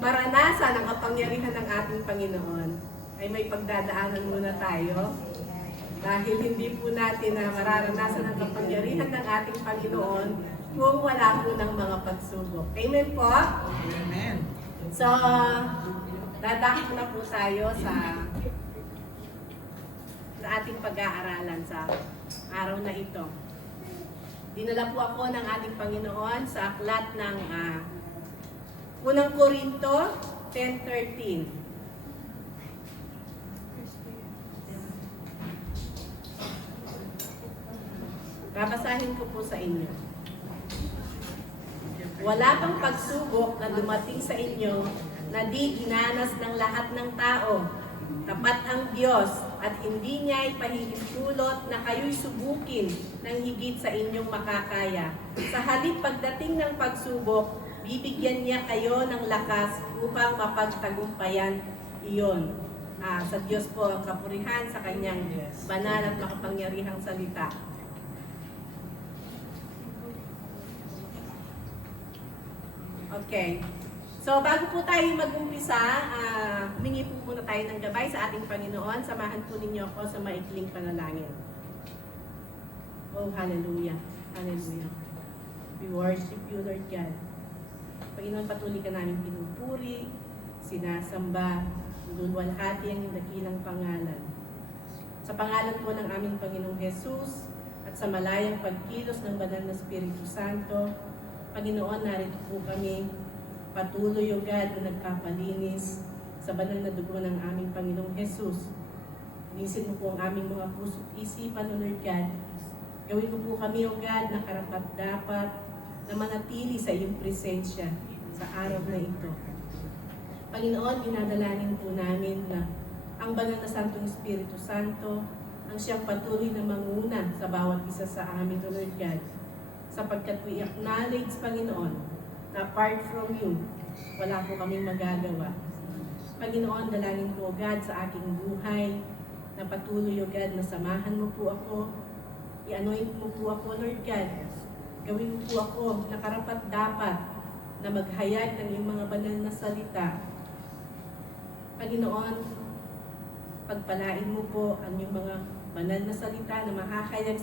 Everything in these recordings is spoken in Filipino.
maranasan ang kapangyarihan ng ating Panginoon, ay may pagdadaanan muna tayo. Dahil hindi po natin na mararanasan ang kapangyarihan ng ating Panginoon kung wala po ng mga pagsubok. Amen po? Amen. So, dadako na po tayo sa ating pag-aaralan sa araw na ito. Dinala po ako ng ating Panginoon sa aklat ng Unang Korinto 10:13. Babasahin ko po sa inyo. Wala pang pagsubok na dumating sa inyo na di dinanas ng lahat ng tao. Tapat ang Diyos at hindi niya ipahihintulot na kayo'y subukin ng higit sa inyong makakaya. Sa halip pagdating ng pagsubok, bibigyan niya kayo ng lakas upang mapagtagumpayan iyon. Sa Diyos po ang kapurihan sa kanyang banal at makapangyarihang salita. Okay. So, bago po tayo mag-umpisa, humingi po muna tayo ng gabay sa ating Panginoon. Samahan po ninyo ako sa maikling panalangin. Oh, hallelujah. Hallelujah. We worship you, Lord God. Panginoon, patuloy ka namin pinupuri, sinasamba, lulwalhati ang iyong dakilang pangalan. Sa pangalan po ng aming Panginoong Jesus at sa malayang pagkilos ng banal na Espiritu Santo, Panginoon, narito po kami, patuloy o God na nagpapalinis sa banal na dugo ng aming Panginoong Jesus. Linisin mo po ang aming mga puso at isipan, O Lord God. Gawin mo po kami, O God, na karapat-dapat na manatili sa iyong presensya sa araw na ito. Panginoon, dinadalangin po namin na ang banal na Santong Espiritu Santo ang siyang patuloy na manguna sa bawat isa sa amin, O Lord God. Sapagkat we acknowledge, Panginoon, na apart from you, wala po kaming magagawa. Panginoon, dalangin po, God, sa aking buhay, na patuloy, O God, na samahan mo po ako, i-anoint mo po ako, Lord God. Gawin mo po ako na karapat-dapat na maghayag ng iyong mga banal na salita. Panginoon, pagpalain mo po ang iyong mga banal na salita na makakayag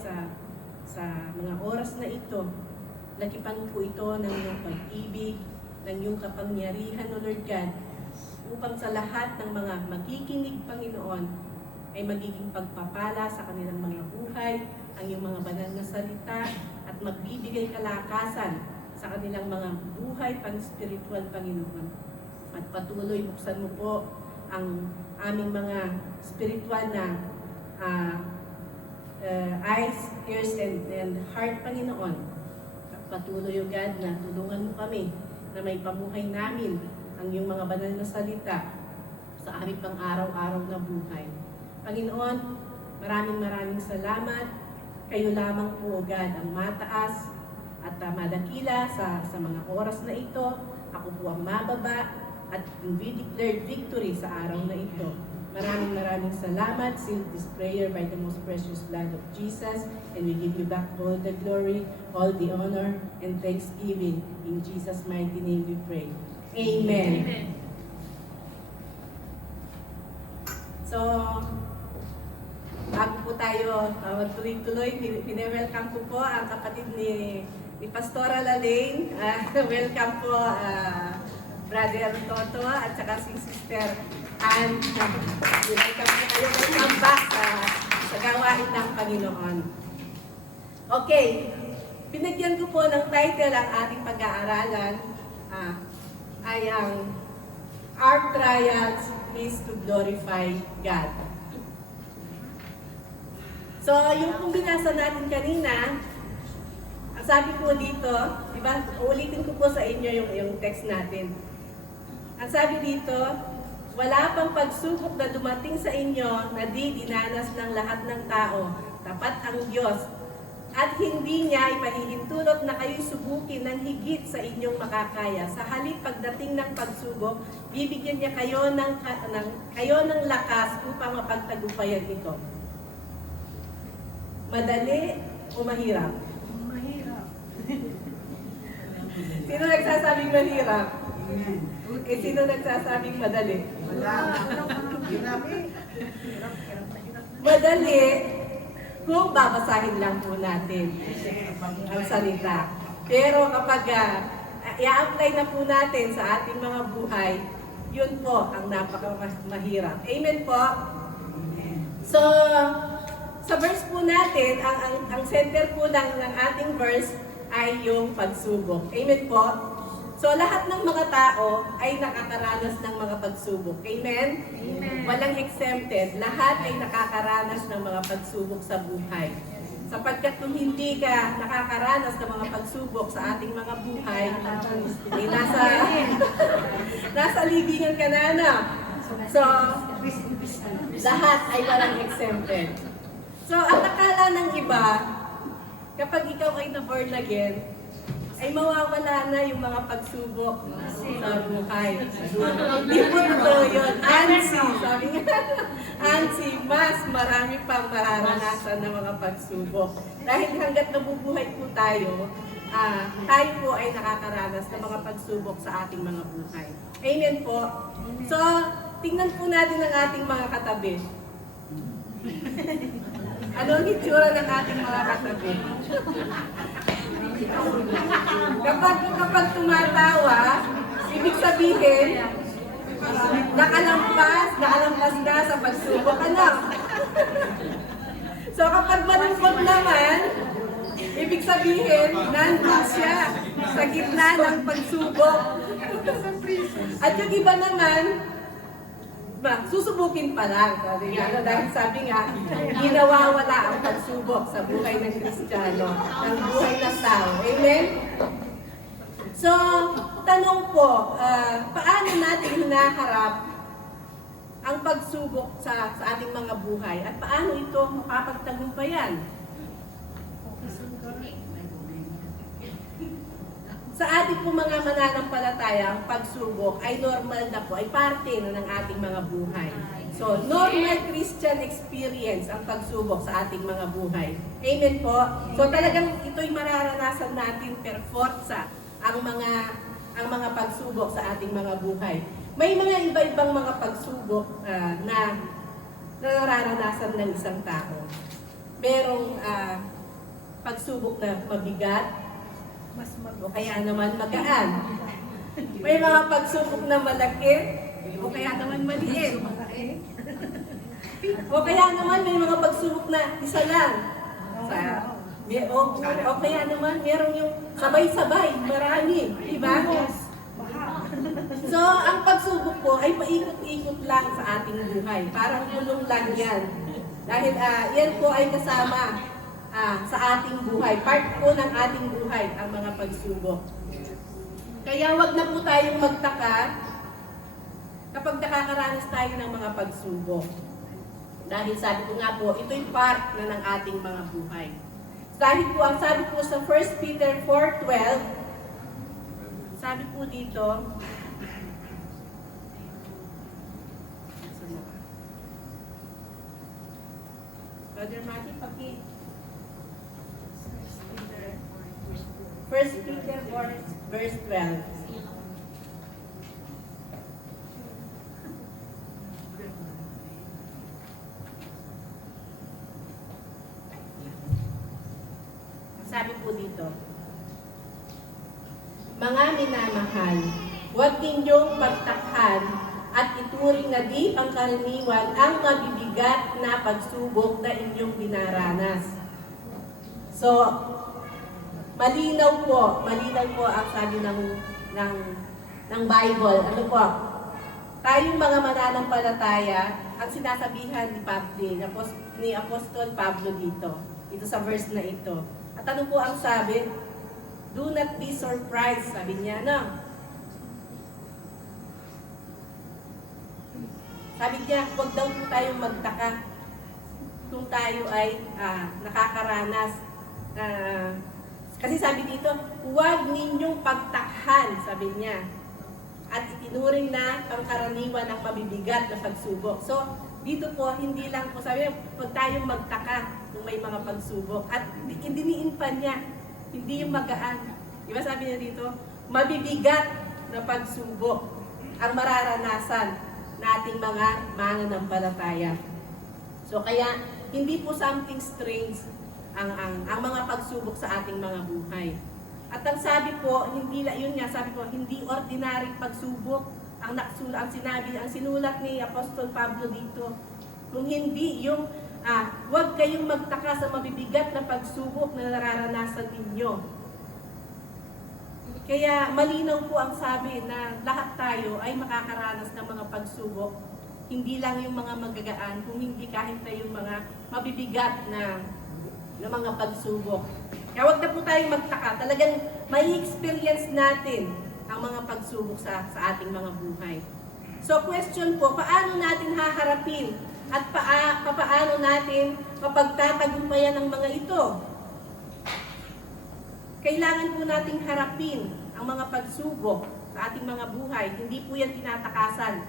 sa mga oras na ito. Lakipan po ito ng iyong pag-ibig, ng iyong kapangyarihan, O Lord God, upang sa lahat ng mga magikinig, Panginoon, ay magiging pagpapala sa kanilang mga buhay, ang iyong mga banal na salita, at magbibigay kalakasan sa kanilang mga buhay pang-spiritual, Panginoon. At patuloy, buksan mo po ang aming mga spiritual na eyes, ears, and heart, Panginoon. At patuloy, O God, na tulungan mo kami na may pamuhay namin ang iyong mga banal na salita sa aming pang-araw-araw na buhay. Panginoon, maraming salamat. Kayo lamang po, O God, ang mataas at madakila sa mga oras na ito. Ako po ang mababa at we declare victory sa araw na ito. Maraming salamat. Seal this prayer by the most precious blood of Jesus, and we give you back all the glory, all the honor, and thanksgiving. In Jesus' mighty name we pray. Amen. Amen. So, bago po tayo tuloy-tuloy, pinewelcome ko po ang kapatid ni Pastora Lalaine. Welcome po, Brother Toto, at saka si Sister Ann. Welcome po kayo. Welcome back sa gawain ng Panginoon. Okay, pinagyan ko po ng title ang ating pag-aaralan ay ang Our Trials is to Glorify God. So, yung kung binasa natin kanina, ang sabi ko dito, diba, ulitin ko po sa inyo yung text natin. Ang sabi dito, wala pang pagsubok na dumating sa inyo na di dinanas ng lahat ng tao. Tapat ang Diyos. At hindi niya ipahihintulot na kayo'y subukin ng higit sa inyong makakaya. Sa halip pagdating ng pagsubok, bibigyan niya kayo ng lakas upang mapagtagumpayan ito. Madali o mahirap? Mahirap. Sino nagsasabing mahirap? Eh, sino nagsasabing madali? Madali kung babasahin lang po natin ang salita. Pero kapag i-apply na po natin sa ating mga buhay, yun po ang napakamahirap. Amen po? So, sa verse po natin, ang center po ng ating verse ay yung pagsubok. Amen po? So, lahat ng mga tao ay nakakaranas ng mga pagsubok. Amen? Amen. Walang exempted. Lahat ay nakakaranas ng mga pagsubok sa buhay. Sapagkat kung hindi ka nakakaranas ng mga pagsubok sa ating mga buhay, ay nasa libingan ka na, no? So, lahat ay walang exempted. So, ang akala ng iba, kapag ikaw ay na-born again, ay mawawala na yung mga pagsubok sa buhay. Hindi po totoo yun. Ansi, sabi nga, Ansi, mas marami pang mararanasan ng mga pagsubok. Dahil hanggat nabubuhay po tayo, tayo po ay nakakaranas ng mga pagsubok sa ating mga buhay. Amen po. So, tingnan po natin ang ating mga katabi. Ano ang itsura ng ating mga katabi? Kapag tumatawa, ibig sabihin, nakalampas na sa pagsubok. Ano? So kapag malungkot naman, ibig sabihin, nandun siya sa gitna ng pagsubok. At yung iba naman, susubukin pa lang. Dahil sabi nga, ginawawala ang pagsubok sa buhay ng Kristiyano, ng buhay ng tao. Amen? So, tanong po, paano natin hinaharap ang pagsubok sa ating mga buhay at paano ito makapagtagumpayan? Sa ating po mga mananampalataya, ang pagsubok ay normal na po, ay parte na ng ating mga buhay. So, normal Christian experience ang pagsubok sa ating mga buhay. Amen po? So, talagang ito'y mararanasan natin per forza ang mga pagsubok sa ating mga buhay. May mga iba-ibang mga pagsubok na nararanasan ng isang tao. Merong pagsubok na mabigat, o kaya naman magaan. May mga pagsubok na malaki, o kaya naman maliit. O kaya naman may mga pagsubok na isa lang. O kaya naman merong yung sabay-sabay, marami. Diba? So, ang pagsubok po ay paikot-ikot lang sa ating buhay. Parang gulong lang yan. Dahil yan po ay kasama sa ating buhay. Part po ng ating buhay ang mga pagsubok. Kaya wag na po tayong magtaka kapag nakakaranas tayo ng mga pagsubok. Dahil sabi ko nga po, ito'y part na ng ating mga buhay. Dahil po, ang sabi po sa 1 Peter 4:12, sabi po dito, Brother Mati, First Peter 4, verse 12. Sabi po dito, mga minamahal, huwag ninyong pagtakhan at ituring na di pangkaraniwan ang mabibigat na pagsubok na inyong dinaranas. So, malinaw po ang sabi ng Bible. Ano po? Tayong mga mananampalataya, ang sinasabihan ni Apostol Pablo dito sa verse na ito. At ano po ang sabi? Do not be surprised, sabi niya, no? Sabi niya, huwag daw po tayong magtaka kung tayo ay nakakaranas. Kasi sabi dito, huwag ninyong pagtakhan, sabi niya. At itinuring na pangkaraniwan ang mabibigat na pagsubok. So, dito po, hindi lang po sabi, huwag tayong magtaka kung may mga pagsubok. At diniin pa niya, hindi yung magaan. Diba sabi niya dito, mabibigat na pagsubok ang mararanasan nating mga mananampalataya. So kaya hindi po something strange ang mga pagsubok sa ating mga buhay. At ang sabi po, hindi ordinary pagsubok ang sinulat ni Apostol Pablo dito. Kung hindi yung huwag kayong magtaka sa mabibigat na pagsubok na nararanasan ninyo. Kaya malinaw po ang sabi na lahat tayo ay makakaranas ng mga pagsubok. Hindi lang yung mga magagaan, kung hindi kahit na yung mga mabibigat na mga pagsubok. Kaya huwag na po tayong magtaka. Talagang may experience natin ang mga pagsubok sa ating mga buhay. So question po, paano natin haharapin at paano natin mapagtatagumpayan ang mga ito? Kailangan po nating harapin ang mga pagsubok sa ating mga buhay. Hindi po yan tinatakasan.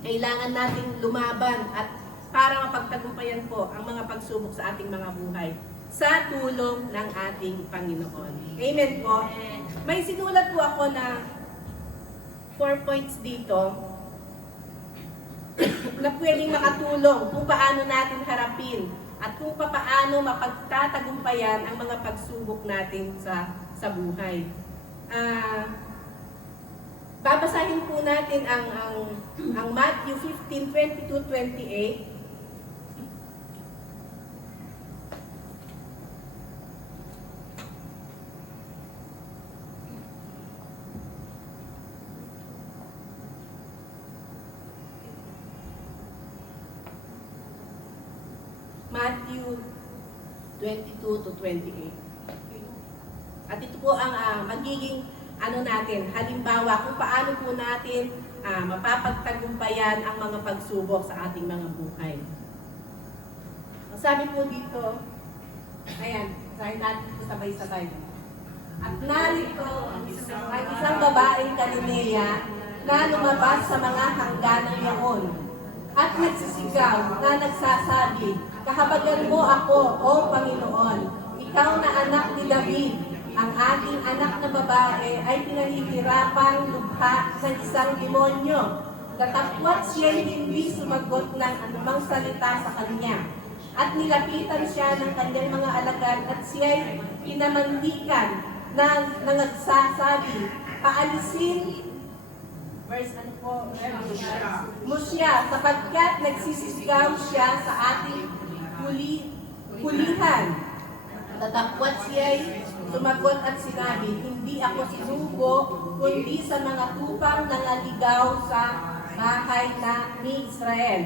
Kailangan nating lumaban at para mapagtagumpayan po ang mga pagsubok sa ating mga buhay sa tulong ng ating Panginoon. Amen po. May sinulat po ako na 4 points dito na pwedeng makatulong kung paano natin harapin at kung paano mapagtatagumpayan ang mga pagsubok natin sa buhay. Babasahin po natin ang Matthew 15:22-28. Matthew 22-28. At ito po ang magiging halimbawa kung paano po natin mapapagtagumpayan ang mga pagsubok sa ating mga buhay. Ang sabi po dito, ayan, sabi natin po sabay-sabay. At narito ang isang babaeng Galilea na lumabas sa mga hangganang yaon at nagsisigaw na nagsasabi, "Kahabagan mo ako, O Panginoon, ikaw na anak ni David. Ang aking anak na babae ay pinahihirapang lubha ng isang demonyo." Datapwat siya'y hindi sumagot ng anumang salita sa kanya. At nilapitan siya ng kanyang mga alagad at siya'y pinamandikan na nagsasabi, "Paalisin mo siya sapagkat nagsisisigaw siya sa ating hulihan." Tatapwat siya'y sumagot at sinabi, "Hindi ako sinubo, kundi sa mga tupang nangaligaw sa bahay ni Israel."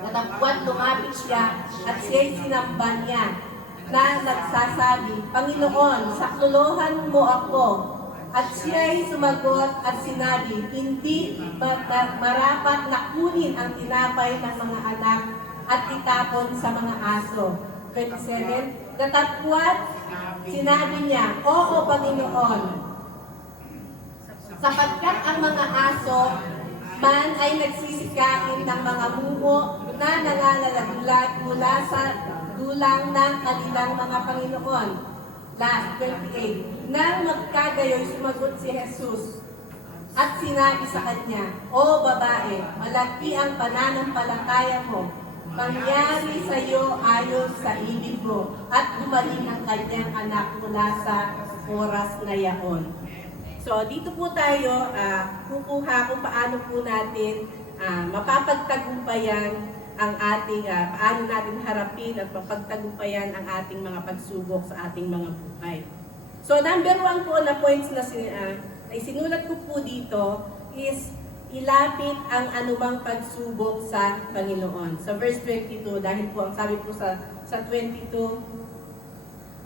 Tatapwat lumapit siya at siya'y sinamba niya na nagsasabi, "Panginoon, saklolohan mo ako." At siya'y sumagot at sinabi, "Hindi marapat na kunin ang tinapay ng mga anak at itapon sa mga aso." 27. Datapwat, sinabi niya, "Oo, Panginoon, sapagkat ang mga aso man ay nagsisikain ng mga mumo na nangalalagulat mula sa dulang ng kanilang mga Panginoon." Last, 28. Nang magkagayoy, sumagot si Jesus at sinabi sa kanya, "O babae, malaki ang pananampalataya mo. Mangyari sa iyo ayon sa ibig mo." At gumaling ang kanyang anak mula sa oras na yaon. So dito po tayo kukuha kung paano po natin mapapagtagumpayan ang ating, paano natin harapin at mapagtagumpayan ang ating mga pagsubok sa ating mga buhay. So number 1 po na points na sinulat ko po dito is ilapit ang anumang pagsubok sa Panginoon. Sa verse 22, dahil po ang sabi po sa 22,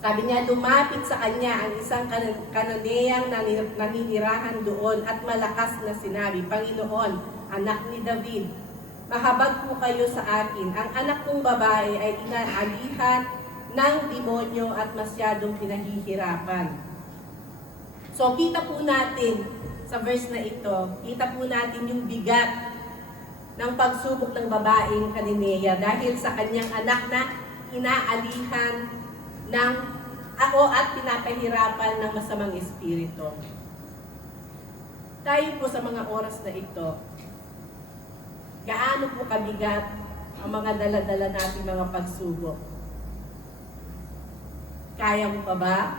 sabi niya, lumapit sa kanya ang isang Kananeyang naninirahan doon at malakas na sinabi, "Panginoon, anak ni David, mahabag po kayo sa akin. Ang anak kong babae ay inaalihan ng demonyo at masyadong pinahihirapan." So kita po natin sa verse na ito, kita po natin yung bigat ng pagsubok ng babaeng Kananea dahil sa kanyang anak na inaalihan at pinapahirapan ng masamang espiritu. tayo po sa mga oras na ito, gaano po kabigat ang mga dala-dala nating mga pagsubok? Kaya mo pa ba?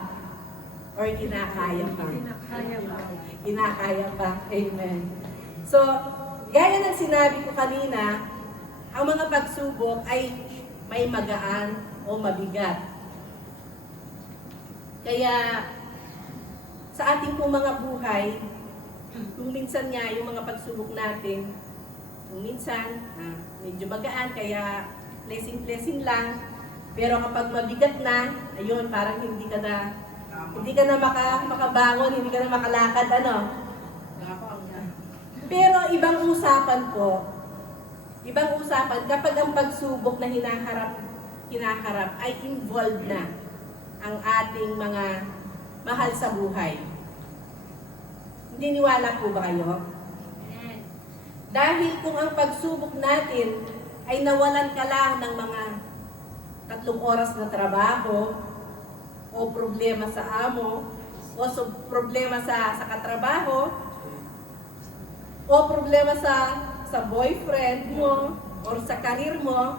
Or kinakaya pa? Kinakaya ba? Kinakaya pa. Amen. So, gaya ng sinabi ko kanina, ang mga pagsubok ay may magaan o mabigat. Kaya, sa ating pong mga buhay, kung minsan nga yung mga pagsubok natin, kung minsan medyo magaan, kaya blessing lang. Pero kapag mabigat na, ayun, parang hindi ka na makabangon, hindi ka na makalakad, ano? Pero ibang usapan kapag ang pagsubok na hinaharap ay involved na ang ating mga mahal sa buhay. Niniwala po ba kayo? Dahil kung ang pagsubok natin ay nawalan ka lang ng mga 3 oras na trabaho, o problema sa amo, o problema sa katrabaho, o problema sa boyfriend mo, or sa karir mo,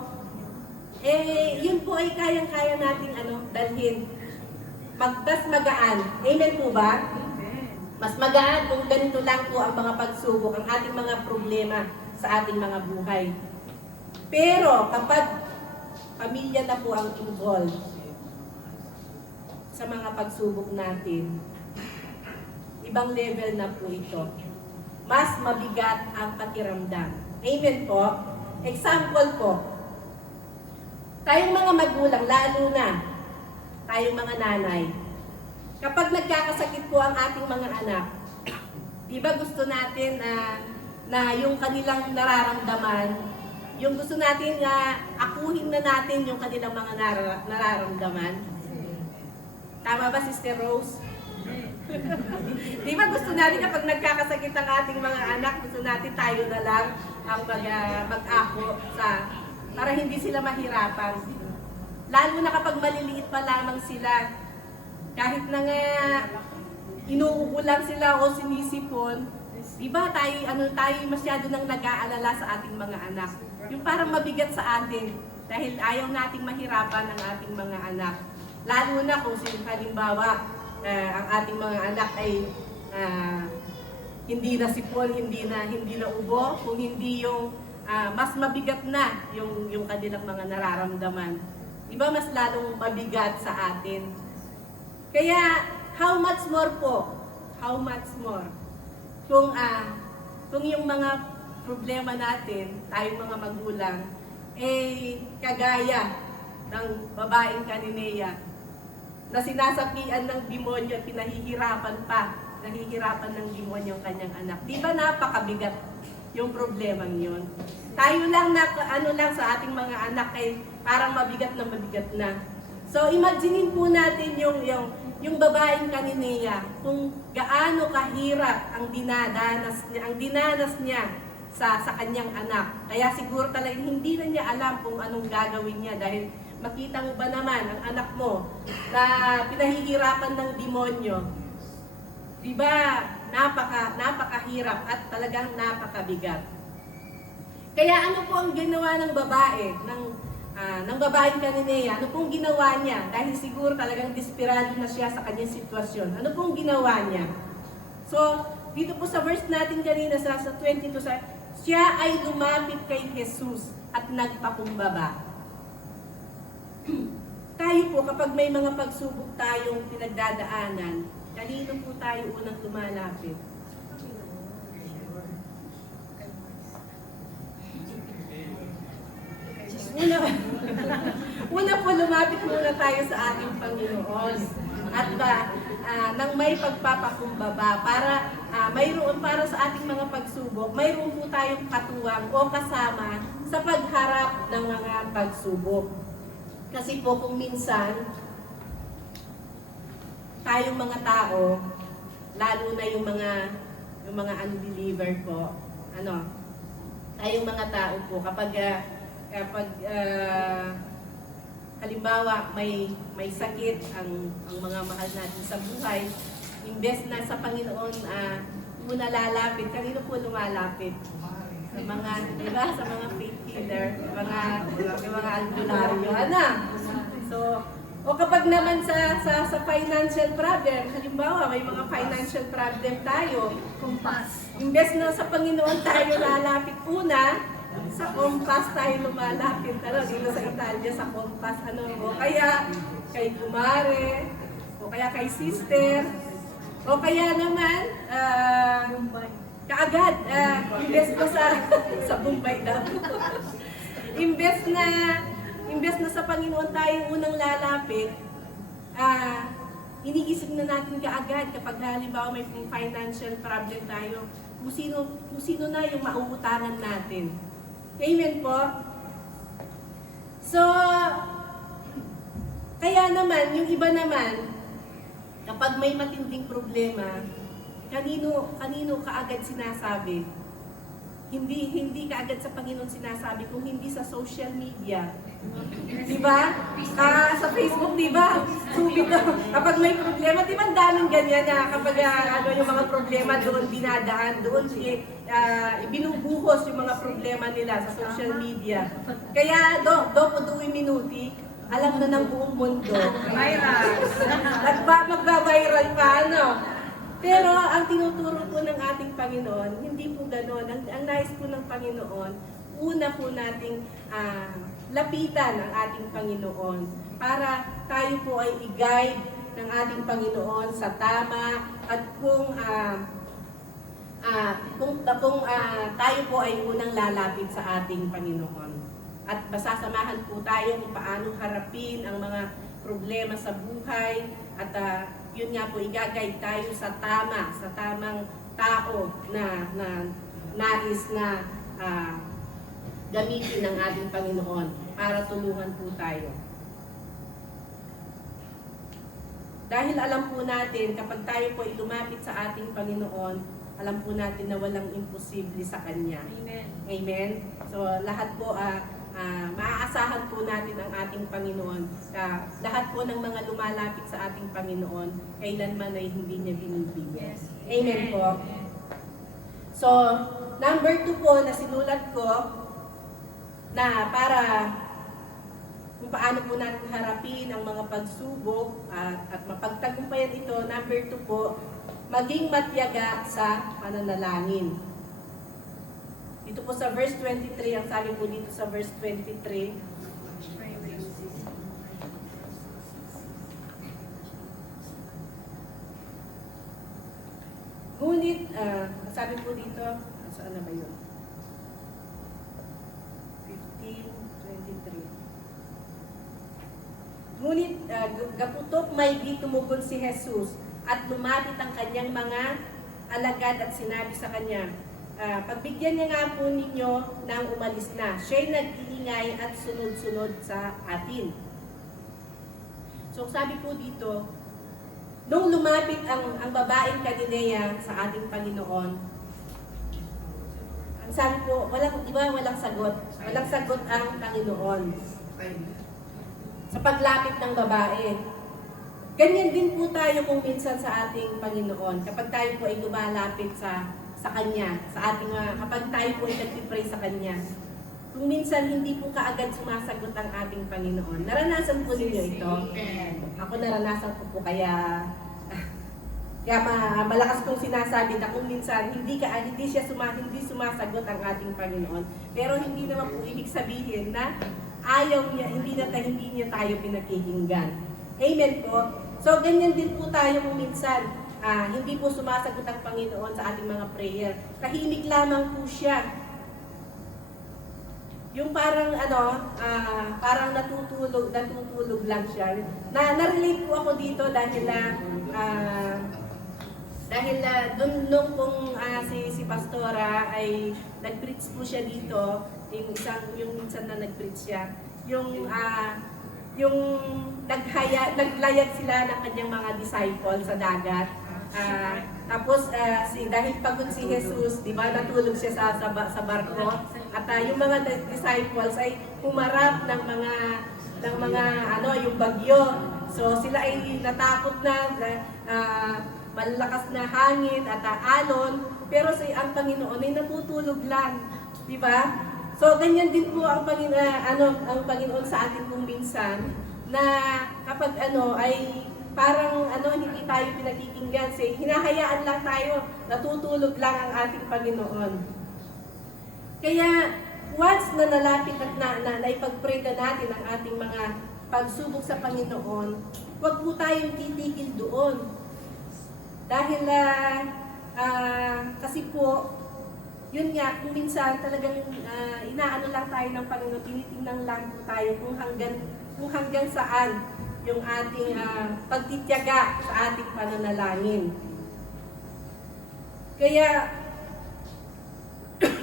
yun po ay kayang-kaya nating dalhin. Mas magaan. Amen po ba? Mas magaan kung ganito lang po ang mga pagsubok, ang ating mga problema sa ating mga buhay. Pero kapag pamilya na po ang involved sa mga pagsubok natin, ibang level na po ito. Mas mabigat ang pakiramdam. Amen po? Example po, tayong mga magulang, lalo na tayong mga nanay, kapag nagkakasakit po ang ating mga anak, di ba gusto natin na yung kanilang nararamdaman, yung gusto natin akuhin na natin yung kanilang mga nararamdaman? Tama ba, Sister Rose? Di ba gusto natin kapag nagkakasakit ang ating mga anak, gusto natin tayo na lang ang mag-ako para hindi sila mahirapan. Lalo na kapag maliliit pa lamang sila, kahit na nga inuubo lang sila o sinisipon, di ba tayo masyado nang nag-aalala sa ating mga anak. Yung parang mabigat sa atin dahil ayaw nating mahirapan ang ating mga anak. Lalo na kung halimbawa, ang ating mga anak ay hindi na sipon, hindi na ubo, kung hindi yung mas mabigat na yung kanilang mga nararamdaman. Di ba mas lalong mabigat sa atin? Kaya, how much more po? How much more? Kung yung mga problema natin, tayong mga magulang, kagaya ng babaeng Cananea, na sinasapian ng demonyo at nahihirapan ng demonyo ang kanyang anak. Di ba napakabigat yung problemang yun? Tayo lang sa ating mga anak ay parang mabigat na. So imaginein po natin yung babaeng Cananea, kung gaano kahirap ang dinanas niya sa kanyang anak. Kaya siguro talagang hindi na niya alam kung anong gagawin niya dahil makita mo ba naman ang anak mo na pinahihirapan ng demonyo? Diba, napakahirap at talagang napakabigat. Kaya ano po ang ginawa ng babae, ng babaeng Cananea? Ano pong ginawa niya? Dahil siguro talagang desperado na siya sa kanyang sitwasyon. Ano pong ginawa niya? So, dito po sa verse natin kanina sa 22, siya ay lumapit kay Jesus at nagpakumbaba. Tayo po, kapag may mga pagsubok tayong pinagdadaanan, kanino po tayo unang lumalapit? Una po, lumapit muna tayo sa ating Panginoon. At nang may pagpapakumbaba, para sa ating mga pagsubok, mayroon po tayong katuwang o kasama sa pagharap ng mga pagsubok. Kasi po kung minsan, tayong mga tao, lalo na yung mga unbeliever po, tayong mga tao po, kapag halimbawa may sakit ang mga mahal natin sa buhay, imbes na sa Panginoon po na lalapit. Kanino po lumalapit? Sa mga, di ba? Sa mga faith healer, yung mga albularyo. Ano? So, o kapag naman sa financial problem, halimbawa may mga financial problem tayo, kumpas. Imbes na sa Panginoon tayo lalapit una, sa kompas tayo lumalapit. Ano, dito sa Italia, sa kompas, ano, o kaya kay kumare, o kaya kay sister, o kaya naman, kaagad, imbes na sa Bombay daw. Imbes na sa Panginoon tayo unang lalapit, iniisip na natin kaagad kapag halimbawa may financial problem tayo, kung sino na yung mauutangan natin. Amen po? So, kaya naman, yung iba naman, kapag may matinding problema, kanino kaagad sinasabi? Hindi kaagad sa Panginoon sinasabi, kung hindi sa social media. Diba? Sa Facebook, diba? Subito. Kapag may problema, diba ang daming ganyan na kapag yung mga problema doon dinadaan, doon binubuhos yung mga problema nila sa social media. Kaya dopo 2 minuti, alam na ng buong mundo. Viral. At magba-viral pa, ano? Pero ang tinuturo po ng ating Panginoon, hindi po gano'n. Ang nais po ng Panginoon, una po nating lapitan ang ating Panginoon para tayo po ay i-guide ng ating Panginoon sa tama at kung tayo po ay unang lalapit sa ating Panginoon. At masasamahan po tayo kung paano harapin ang mga problema sa buhay at yun nga po, i-guide tayo sa tamang tao na nais na gamitin ng ating Panginoon para tulungan po tayo. Dahil alam po natin, kapag tayo po ay lumapit sa ating Panginoon, alam po natin na walang imposible sa Kanya. Amen. Amen? So, lahat po, maaasahan po natin ang ating Panginoon. Lahat po ng mga lumalapit sa ating Panginoon, kailanman ay hindi niya binibigyan. Yes. Amen po. So, number 2 po na sinulat ko, na para kung paano po natin harapin ang mga pagsubok at mapagtagumpayan ito, number 2 po, maging matyaga sa pananalangin. Dito po sa verse 23, ang sabi po dito sa verse 23, ngunit, sabi po dito, saan na ba yun? 15:23. Ngunit, gaputok may di tumugon si Jesus at lumapit ang kanyang mga alagad at sinabi sa kanya, pagbigyan niya nga po ninyo nang umalis na. Siya'y nag-iingay at sunod-sunod sa atin. So sabi po dito, nung lumapit ang babaeng Galilea sa ating Panginoon, ang sabi po, walang sagot. Walang sagot ang Panginoon sa paglapit ng babae. Ganyan din po tayo kung minsan sa ating Panginoon. Kapag tayo po ay lumalapit sa Kanya, sa ating kapag tayo po ay nagpipray sa Kanya, kung minsan hindi po kaagad sumasagot ang ating Panginoon. Naranasan po ninyo ito? Ako naranasan ko po kaya malakas kong sinasabi na kung minsan hindi sumasagot ang ating Panginoon. Pero hindi naman po ibig sabihin na ayaw niya, hindi niya tayo pinakikinggan. Amen po. So ganyan din po tayo kung minsan hindi po sumasagot ang Panginoon sa ating mga prayer. Tahimik lamang po siya. Yung parang parang natutulog lang siya. Na-relate po ako dito dahil nung pong si Pastora ay nag-preach po siya dito, yung minsan na nag-preach siya, yung naglayag sila ng kanyang mga disciples sa dagat. Tapos dahil pagod si Jesus, di ba, natulog siya sa barko. At yung mga disciples ay humarap ng mga yung bagyo. So sila ay natakot na, malakas na hangin at alon. pero ang Panginoon ay natutulog lang. Di ba? So, ganyan din po ang ang Panginoon sa atin kung minsan, na kapag ay parang hindi tayo pinakikinggan, hinahayaan lang tayo, natutulog lang ang ating Panginoon. Kaya, once na nalapit at naipag-pray na natin ang ating mga pagsubok sa Panginoon, huwag po tayong titigil doon. Dahil kasi po, yun nga, kung minsan talagang inaano lang tayo ng Panginoon, tinitingnan lang po tayo kung hanggang saan yung ating pagtityaga sa ating pananalangin. Kaya,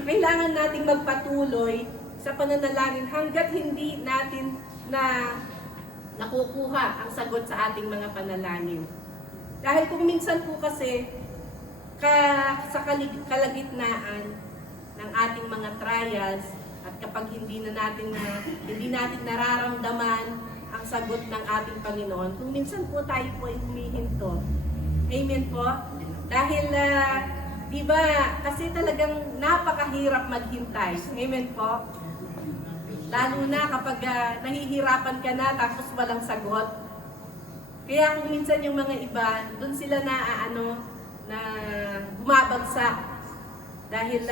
kailangan nating magpatuloy sa pananalangin hanggat hindi natin na nakukuha ang sagot sa ating mga panalangin. Dahil kung minsan po kasi, sa kalagitnaan ng ating mga trials, at kapag hindi natin nararamdaman ang sagot ng ating Panginoon, kung minsan po tayo po ay humihinto. Amen po? Dahil, di ba, kasi talagang napakahirap maghintay. Amen po? Lalo na kapag nahihirapan ka na tapos walang sagot. Kaya kung minsan yung mga iba, doon sila na bumabagsak dahil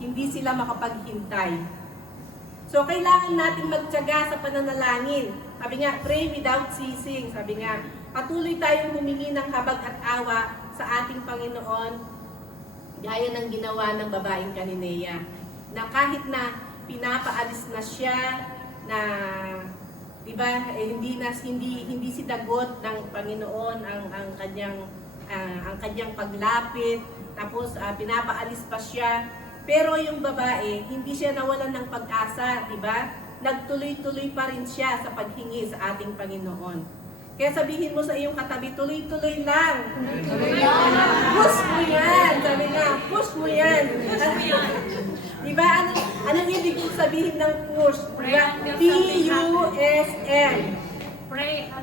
hindi sila makapaghintay. So, kailangan natin magtiyaga sa pananalangin. Sabi nga, pray without ceasing. Sabi nga, patuloy tayong humingi ng habag at awa sa ating Panginoon, gaya ng ginawa ng babaeng Cananea, na kahit na pinapaalis na siya, na diba, hindi sinagot ng Panginoon ang kanyang paglapit, tapos pinapaalis pa siya. Pero yung babae, hindi siya nawalan ng pag-asa, diba? Nagtuloy-tuloy pa rin siya sa paghingi sa ating Panginoon. Kaya sabihin mo sa iyong katabi, tuloy-tuloy lang. Tuloy lang. Push mo yan. Sabi nga, push mo yan. Diba? Anong ibig sabihin ng push? Diba? P-U-S-L.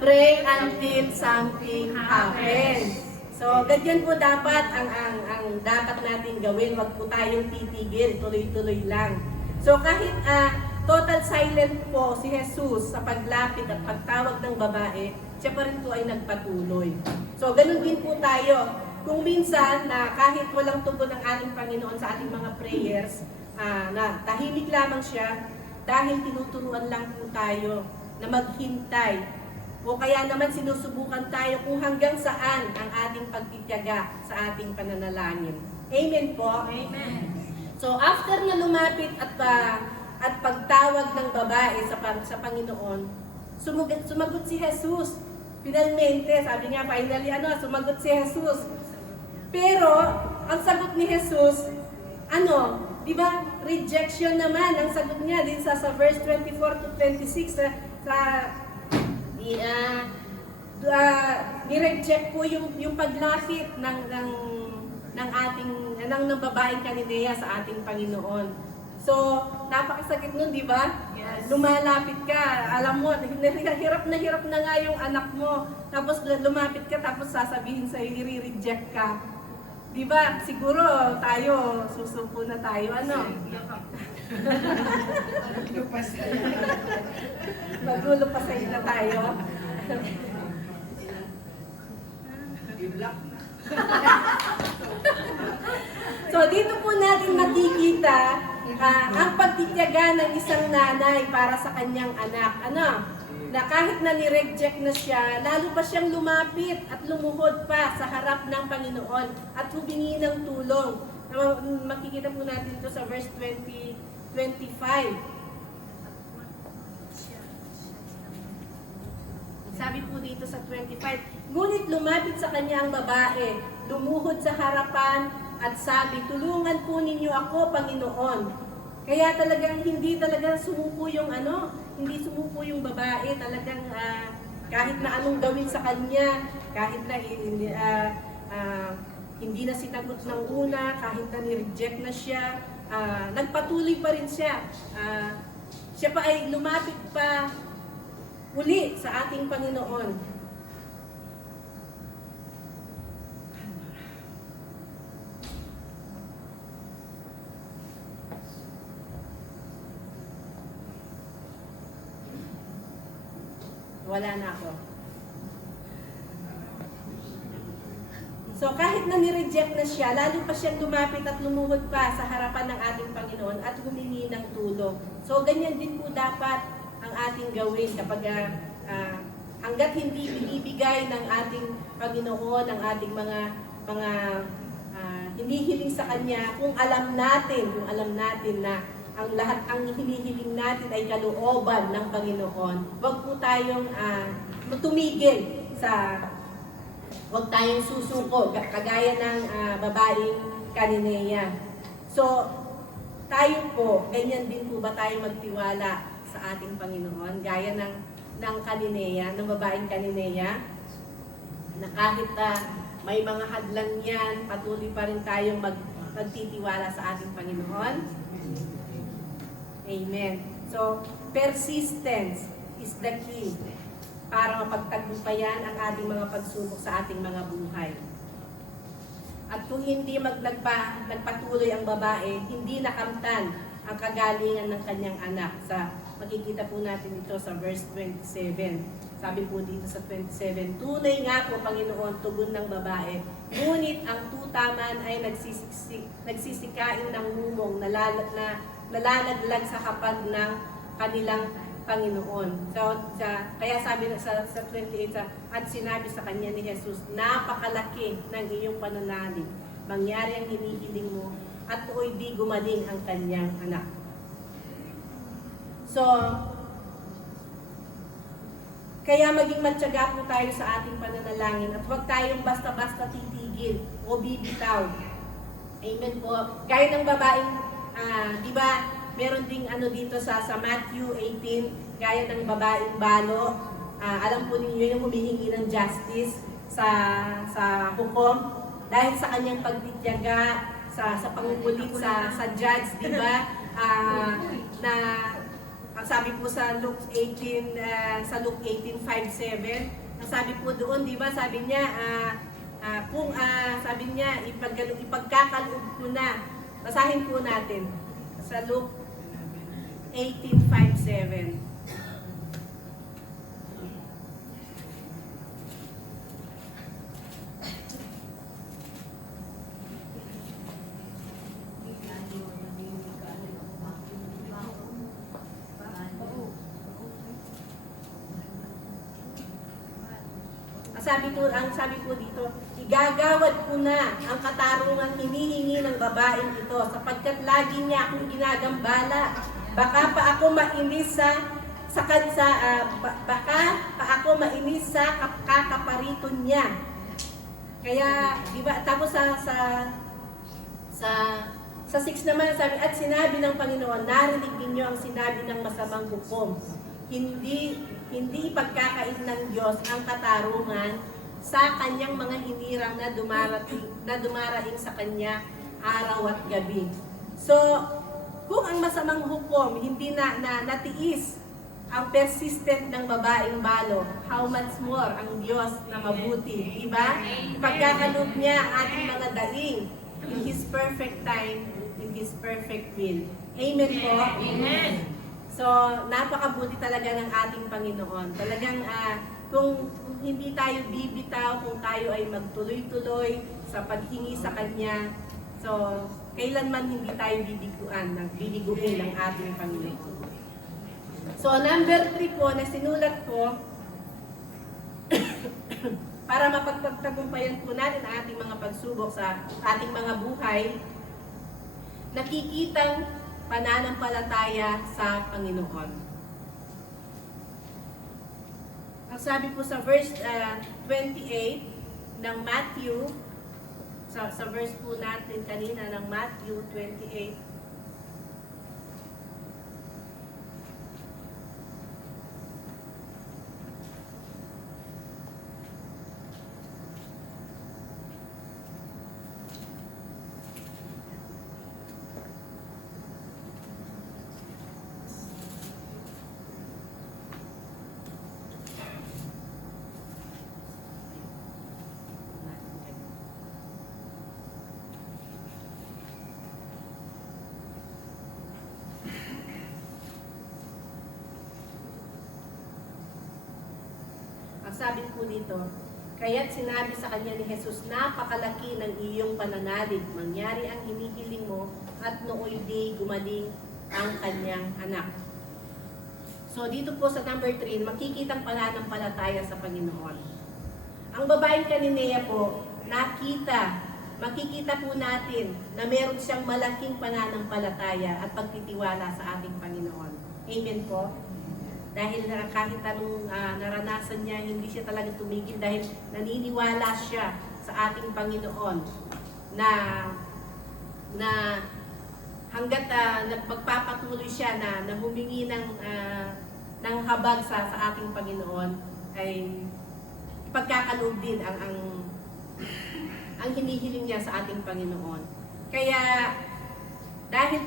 Pray until something happens. So, ganyan po dapat ang dapat natin gawin. Wag po tayong titigil, tuloy-tuloy lang. So, kahit total silent po si Jesus sa paglapit at pagtawag ng babae, siya pa rin po ay nagpatuloy. So, ganun din po tayo. Kung minsan na kahit walang tugon ng ating Panginoon sa ating mga prayers, na tahimik lamang siya, dahil tinuturuan lang po tayo na maghintay. O kaya naman sinusubukan tayo kung hanggang saan ang ating pagtityaga sa ating pananalangin. Amen po? Amen. So after na lumapit at pagtawag ng babae sa Panginoon, sumagot si Jesus. Finalmente, sabi nga finally, sumagot si Jesus. Pero ang sagot ni Jesus, di ba? Rejection naman ang sagot niya din sa verse 24 to 26 ni-reject po yung paglapit ng babaeng Cananea sa ating Panginoon. So, napakasakit nun, di ba? Yes. Lumalapit ka, alam mo, hirap na nga yung anak mo, tapos lumapit ka, tapos sasabihin sa'yo, i-reject ka. Di ba? Siguro tayo, susupo na tayo, Maglulupasayin na tayo. So dito po natin makikita ang pagtityaga ng isang nanay para sa kanyang anak. Na kahit na ni-reject na siya, lalo pa siyang lumapit at lumuhod pa sa harap ng Panginoon at humingi ng tulong. Makikita po natin ito sa verse 25. Sabi po dito sa 25, ngunit lumapit sa kanya ang babae, lumuhod sa harapan at sabi, tulungan po ninyo ako, Panginoon. Kaya talagang hindi talaga sumuko yung hindi sumuko yung babae, talagang kahit na anong gawin sa kanya, kahit na hindi na sinagot ng una, kahit na ni-reject na siya, nagpatuloy pa rin siya. Siya pa ay lumapit pa uli sa ating Panginoon. Wala na ako. So kahit na nireject na siya, lalo pa siyang lumapit at lumuhod pa sa harapan ng ating Panginoon at humingi ng tulong. So ganyan din po dapat ang ating gawin kapag hanggat hindi binibigay ng ating Panginoon ang ating mga hinihiling sa Kanya, kung alam natin na ang lahat ang hinihiling natin ay kalooban ng Panginoon, huwag po tayong tumigil huwag tayong susuko, kagaya ng babaeng Cananeia. So, tayo po, ganyan din po ba tayo magtiwala sa ating Panginoon? Gaya ng Cananeia, ng babaeng Cananeia, na kahit may mga hadlang yan, patuloy pa rin tayong magtitiwala sa ating Panginoon. Amen. So, persistence is the key para mapagtagumpayan ang ating mga pagsubok sa ating mga buhay. At kung hindi nagpatuloy ang babae, hindi nakamtan ang kagalingan ng kanyang anak. Makikita po natin ito sa verse 27. Sabi po dito sa 27, tunay nga po, Panginoon, tugon ng babae, ngunit ang tutaman ay nagsisikain ng humong nalalaglag sa hapag ng kanilang Panginoon. So, kaya sabi sa 28, at sinabi sa kanya ni Jesus, napakalaki ng iyong pananalig. Mangyari ang hinihiling mo at tuoy di gumaling ang kanyang anak. So, kaya maging matyaga po tayo sa ating pananalangin at huwag tayong basta-basta titigil o bibitaw. Amen po. Gaya ng babaeng, di ba, meron ding dito sa Matthew 18, gaya ng babaeng balo. Alam po ninyo yung humihingi ng justice sa hukom dahil sa kanyang pagtityaga, sa pangukulit sa judge, di ba? Na ang sabi po sa Luke 18:5-7, ang sabi po doon, di ba? Sabi niya, sabi niya, ipagkakaloob ko na. Basahin po natin sa Luke 18:5-7. Ang sabi po dito, igagawad ko na ang katarungan hinihingi ng babaeng ito sapagkat lagi niya akong ginagambala. Baka pa ako mainis sa kakapariton niya. Kaya, di ba, tapos sa 6 naman, sabi, at sinabi ng Panginoon, narinig ninyo ang sinabi ng masamang hukom. Hindi ipagkakait ng Diyos ang katarungan sa kanyang mga hinirang na dumarating sa kanya araw at gabi. So, kung ang masamang hukom hindi natiis ang persistent ng babaeng balo, how much more ang Diyos na mabuti, di ba? Pagkakaloob niya ating mga daing in His perfect time, in His perfect will. Amen po? Amen. So, napakabuti talaga ng ating Panginoon. Talagang kung hindi tayo bibitaw, kung tayo ay magtuloy-tuloy sa paghingi sa Kanya, so, kailanman hindi tayo bibiguin ng ating Panginoon. So, number 3 po na sinulat ko, para mapagtagumpayan po natin ang ating mga pagsubok sa ating mga buhay, nakikitang pananampalataya sa Panginoon. Ang sabi po sa verse 28 ng Matthew, sa verse po natin kanina ng Matthew 28, sabi po dito, kaya't sinabi sa kanya ni Jesus, napakalaki ng iyong pananalig, mangyari ang hinihiling mo, at nooy di gumaling ang kanyang anak. So dito po sa number 3, makikitang pananampalataya sa Panginoon. Ang babaeng Cananea po, makikita po natin na meron siyang malaking pananampalataya at pagtitiwala sa ating Panginoon. Amen po? Dahil kahit anong naranasan niya, hindi siya talaga tumigil dahil naniniwala siya sa ating Panginoon na hanggat magpapatuloy siya na humingi ng habag sa ating Panginoon, ay ipagkakaloob din ang hinihiling niya sa ating Panginoon. Kaya dahil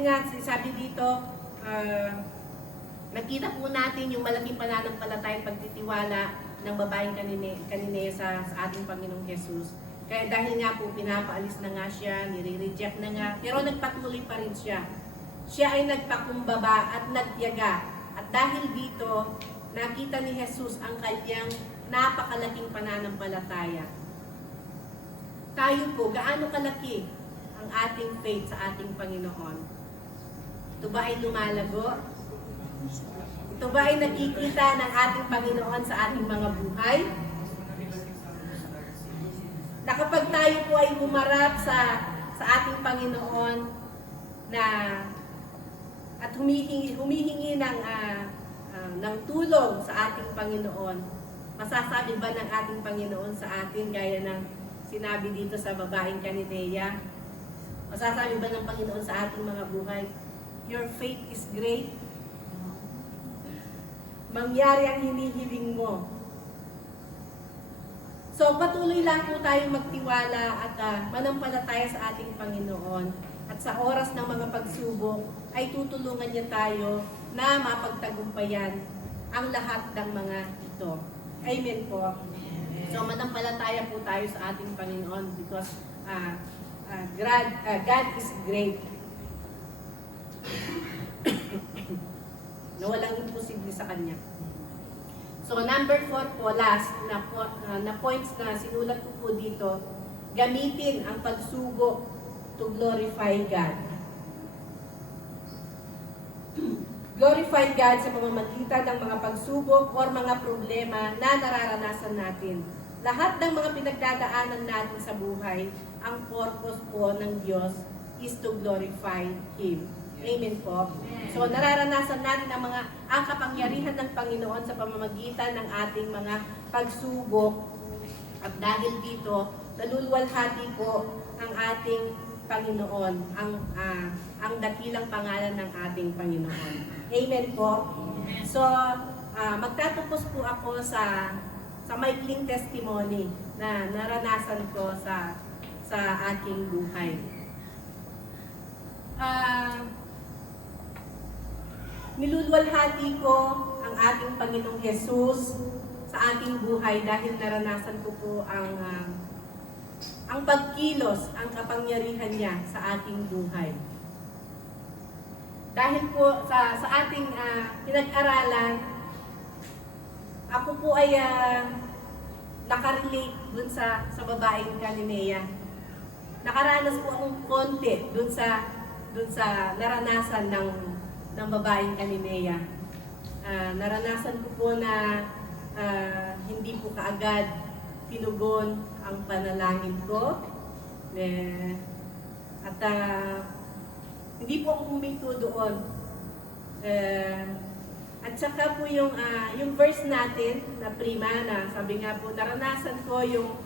nga sabi dito, nakita po natin yung malaking pananampalataya at pagtitiwala ng babaeng Cananea sa ating Panginoong Jesus. Kaya dahil nga po pinapaalis na nga siya, nire-reject na nga, pero nagpatuloy pa rin siya. Siya ay nagpakumbaba at nagtiyaga. At dahil dito, nakita ni Jesus ang kanyang napakalaking pananampalataya. Tayo po, gaano kalaki ang ating faith sa ating Panginoon? Ito ba ay lumalago? Ito ba ay nakikita ng ating Panginoon sa ating mga buhay? Na kapag tayo po ay humarap sa ating Panginoon at humihingi ng tulong sa ating Panginoon, masasabi ba ng ating Panginoon sa atin, gaya ng sinabi dito sa babaeng Cananea, masasabi ba ng Panginoon sa ating mga buhay, your faith is great? Mangyari ang hinihiling mo. So patuloy lang po tayong magtiwala at manampalataya sa ating Panginoon. At sa oras ng mga pagsubok, ay tutulungan niya tayo na mapagtagumpayan ang lahat ng mga ito. Amen po. So manampalataya po tayo sa ating Panginoon because God is great. Na walang imposible sa Kanya. So number 4 po, last na points na sinulat ko po dito, gamitin ang pagsubok to glorify God. Glorify God sa pamamagitan ng mga pagsubok or mga problema na nararanasan natin. Lahat ng mga pinagdadaanan natin sa buhay, ang purpose po ng Diyos is to glorify Him. Amen po. So nararanasan natin ang kapangyarihan ng Panginoon sa pamamagitan ng ating mga pagsubok. At dahil dito, naluluwalhati po ang ating Panginoon, ang dakilang pangalan ng ating Panginoon. Amen po. So magtatapos po ako sa maikling testimony na naranasan ko sa aking buhay. Niluluwalhati ko ang ating Panginoong Jesus sa ating buhay dahil naranasan ko po ang pagkilos, ang kapangyarihan niya sa ating buhay. Dahil po sa ating pinag-aralan, ako po ay nakarelate dun sa babaeng Cananea. Nakaranas po akong konti dun sa naranasan ng babaeng Cananea. Naranasan ko po na hindi po kaagad tinugon ang panalangin ko. At hindi po ako huminto doon. At saka po yung verse natin na prima, na sabi nga po, naranasan ko yung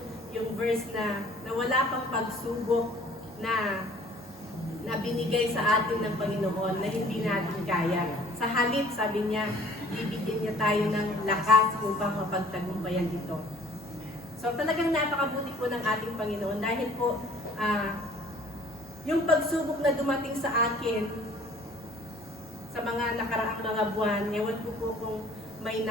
verse na wala pang pagsubok na binigay sa atin ng Panginoon na hindi natin kaya. Sa halip, sabi niya, bibigyan niya tayo ng lakas upang mapagtagumpayan ito. So talagang napakabuti po ng ating Panginoon dahil po yung pagsubok na dumating sa akin sa mga nakaraang mga buwan, ewan ko po kung may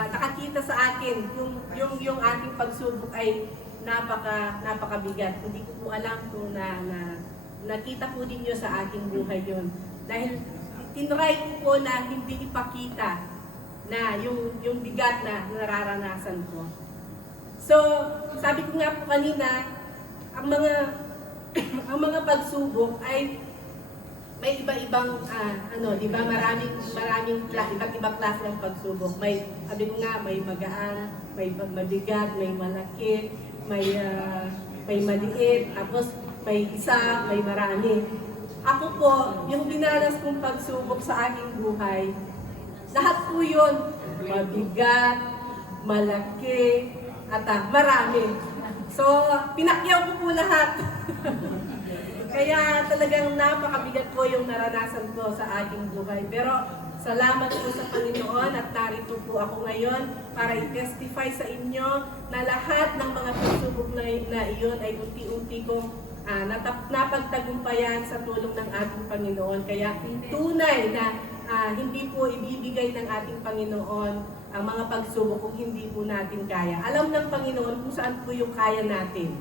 nakakita sa akin yung ating pagsubok ay napakabigat. Hindi ko po alam kung nakita po ninyo sa aking buhay yun. Dahil tinry ko po na hindi ipakita na yung bigat na nararanasan ko. So, sabi ko nga po kanina, ang mga ang mga pagsubok ay may iba-ibang di ba, maraming iba't ibang klase ng pagsubok. May, sabi ko nga, may magaan, may mabigat, may malaki, may maliit, tapos may isa, may marami. Ako po, yung dinanas kong pagsubok sa aking buhay, lahat po yun, mabigat, malaki, at marami. So, pinakyaw ko po lahat. Kaya talagang napakabigat po yung naranasan ko sa aking buhay. Pero salamat po sa Panginoon at narito po ako ngayon para i-testify sa inyo na lahat ng mga pagsubok na iyon ay unti-unti kong napagtagumpayan sa tulong ng ating Panginoon. Kaya tunay na hindi po ibibigay ng ating Panginoon ang mga pagsubok kung hindi po natin kaya. Alam ng Panginoon kung saan po yung kaya natin.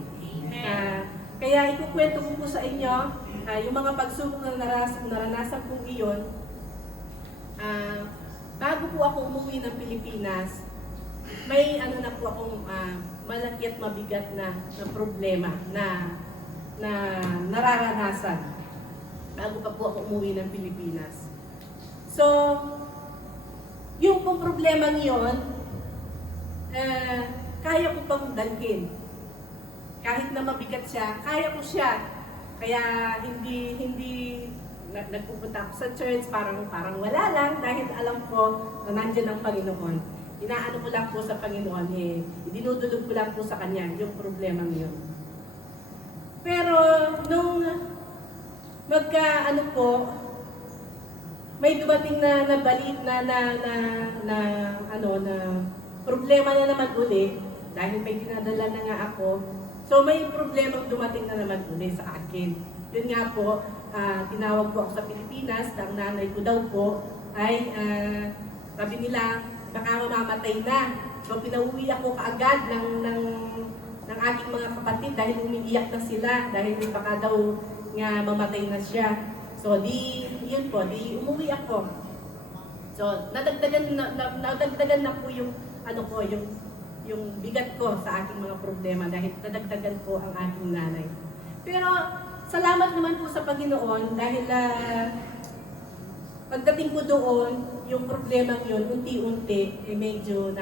Kaya ikukwento ko po sa inyo yung mga pagsubok na naranasan kong iyon. Bago po ako umuwi ng Pilipinas, may na po akong malaki at mabigat na problema na nararanasan bago pa po ako umuwi ng Pilipinas. So, yung pong problema niyon, kaya ko pang dalhin. Kahit na mabigat siya, kaya ko siya. Kaya hindi nagpupunta ako sa church, parang wala lang dahil alam ko na nandiyan ang Panginoon. Inaano ko lang po sa Panginoon, idinudulog ko lang po sa Kanya yung problema niyon. Pero nung may dumating na balit na problema na naman uli dahil may dinadala na nga ako. So may problemang dumating na naman uli sa akin. Yun nga po, tinawag ko ako sa Pilipinas, ang nanay ko daw po ay sabi nila baka mamamatay na. So pinauwi ako kaagad ng aking mga kapatid dahil umiiyak na sila dahil baka daw nga mamatay na siya. So yun po, umuwi ako. So nadagdagan na po yung yung bigat ko sa aking mga problema dahil nadagdagan po ang aking nanay. Pero salamat naman po sa Panginoon dahil pagdating ko doon, yung problema yun, unti-unti, medyo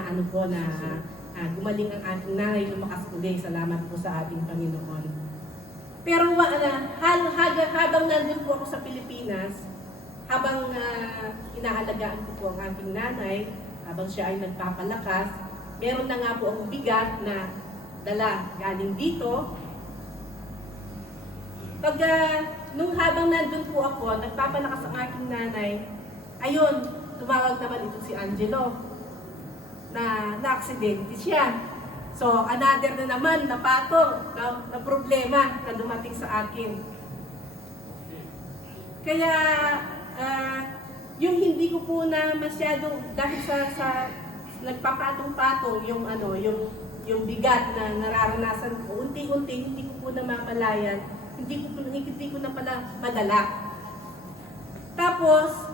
gumaling ang aking nanay, lumakas uli. Salamat po sa ating Panginoon. Pero habang nandun po ako sa Pilipinas, habang inaalagaan ko po ang aking nanay, habang siya ay nagpapalakas, meron na nga po ang bigat na dala galing dito. Nung habang nandun po ako, nagpapalakas ang aking nanay, ayun, tumawag naman ito si Angelo na aksidente siya. So, another na naman na patong na problema na dumating sa akin. Kaya, yung hindi ko po na masyadong, dahil sa nagpapatong-patong yung bigat na nararanasan ko, unti-unti hindi ko po namamalayan, hindi ko na pala madala. Tapos,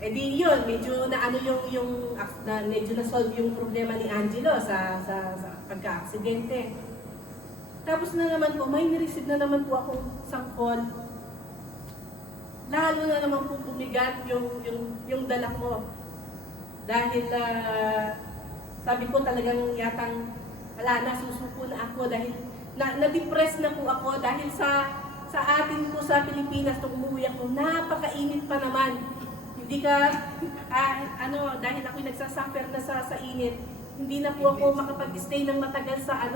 edi yun, medyo medyo na-solve yung problema ni Angelo sa pagka-aksidente. Tapos na naman po, may nireceive na naman po akong sangkol. Lalo na naman po bumigat yung dala ko. Dahil sabi ko talagang yatang wala na, susuko na ako dahil na-depress na po ako dahil sa atin po sa Pilipinas nung umuwi ako, napakainit pa naman. Hindi ka, dahil ako'y nagsasuffer na sa init, hindi na po ako makapag-stay ng matagal sa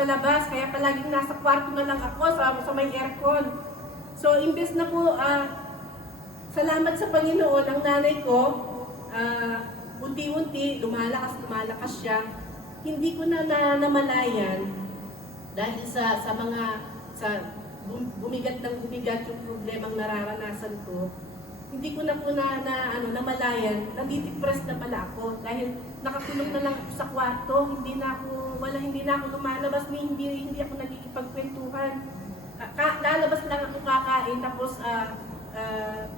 labas, kaya palaging nasa kwarto na lang ako sa may aircon. So, imbes na po, salamat sa Panginoon, ang nanay ko, unti-unti, lumalakas siya. Hindi ko na namalayan dahil sa bumigat yung problemang nararanasan ko. Hindi ko na po namalayan, nadidepress na pala ako dahil nakakulong na lang ako sa kwarto, hindi na ako lumalabas, hindi ako nagkikipagkwentuhan. Lalabas lang ako kakain, tapos